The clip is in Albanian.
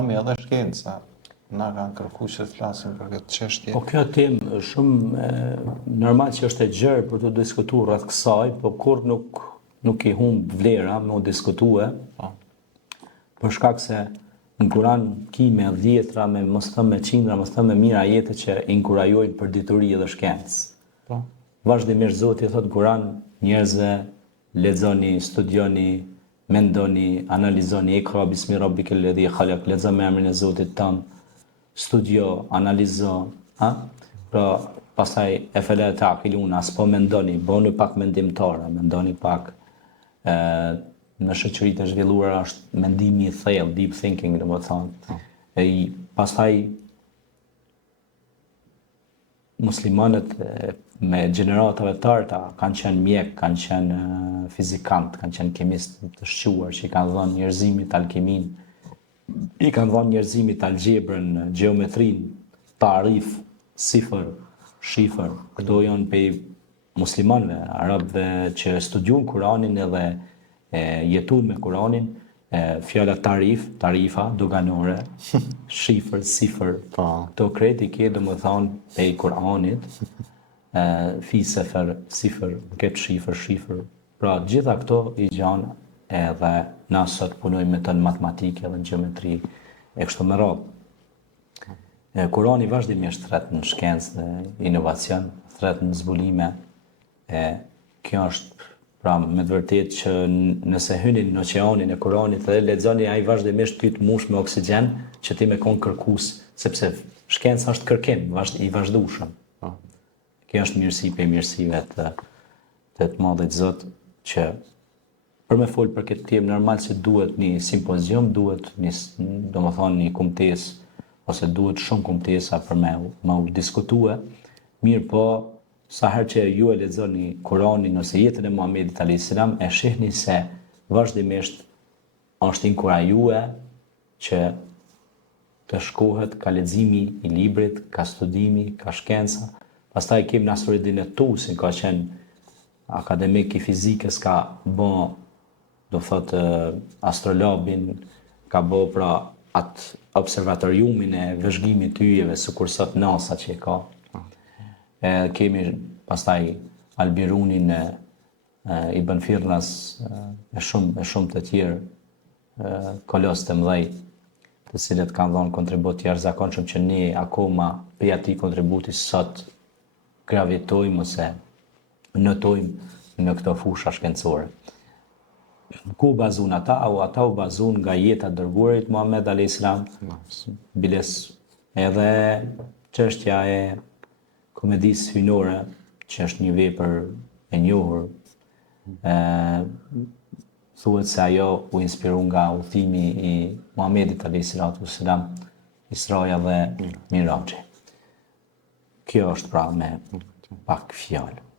Islami edhe shkenca na kanë kërkuar që të flasim për këtë çështje. Po kjo temë shumë normal që është e gjerë për të diskutuar rreth kësaj, po kur nuk i humb vlera me u diskutue. Për shkak se në Kur'an me dhjetra, me mos thëmë me qindra, mos thëmë me mira ajete që inkurajojnë për dituri dhe shkencë. Vazhdimisht Zoti thot Kur'an, njerëzve lexoni, studioni, mendoni, analizoni, ikra bismi rabbikal ladhi khalaq, lexo me emrin e Zotit tënd, studio, analizo, pra pastaj e fela taqilun, as po mendoni, bëni pak mendimtar, mendoni pak në shoqëritë e zhvilluara është mendimi i thellë, deep thinking, domethënë. Pastaj muslimanët me gjeneratave të arta kanë qenë mjek, kanë qenë fizikant, kanë qenë kemistë të shquar që i kanë dhënë njerëzimit alkimin, i kanë dhënë njerëzimit algebrën, gjeometrin, tarif, sifër, shifër. Këto janë pej muslimanëve, arabëve që studiojnë Kur'anin edhe jetuar me Kur'anin, fjala tarifa, doganore, shifër, sifër, këto kreti ke domethënë pej Kur'anit, fi sefer, sifër, këtë shifër. Pra gjitha këto i gjanë edhe na sot punojmë me të në matematikë edhe në gjeometri e kështu me radhë. Kur'ani vazhdimisht thret në shkencë dhe inovacion, thret në zbulime. Kjo është pra me të vërtetë që nëse hynin në oqeanin e Kur'anit dhe lexoni ai vazhdimisht ty të mush me oksigjen që ti me kon kërkues, sepse shkenca është kërkim i vazhdueshëm. Kjo është mirësi për mirësive të madhit Zot që për me fol për këtë temë normal se duhet një simpozium, duhet domethënë një kumtesë ose duhet shumë kumtesa për me u diskutue. Mirë po sa herë që ju e lexoni Kur'anin ose jetën e Muhamedit alayhis salam, e shihni se vazhdimisht është inkurajue që të shkohet ka leximi i librit, ka studimi, ka shkenca. Pastaj kemi Nasruddin Tusi, ka qenë akademik i fizikës, ka bë, do thotë, astrolabin, ka bë pra atë observatoriumin e vëzhgimit të yjeve, sikur sot NASA që e ka. Kemi pastaj Albirunin Ibn Firnas e shumë të tjerë kolos të mëdhej, të cilët kanë dhënë kontribut të jashtëzakonshëm që ne akoma për atij kontributi sot gravitojmë ose notojmë në këto fusha shkencore. Ku bazun ata, au ata u bazun nga jeta e dërguarit Muhammed alayhis salam, biles edhe çështja e komedisë hynore, që është një vepër e njohur, thuhet se ajo u inspiru nga udhimi i Muhamedit alayhis salam, Israja dhe Miraxhi. Kjo është pra me pak fjalë.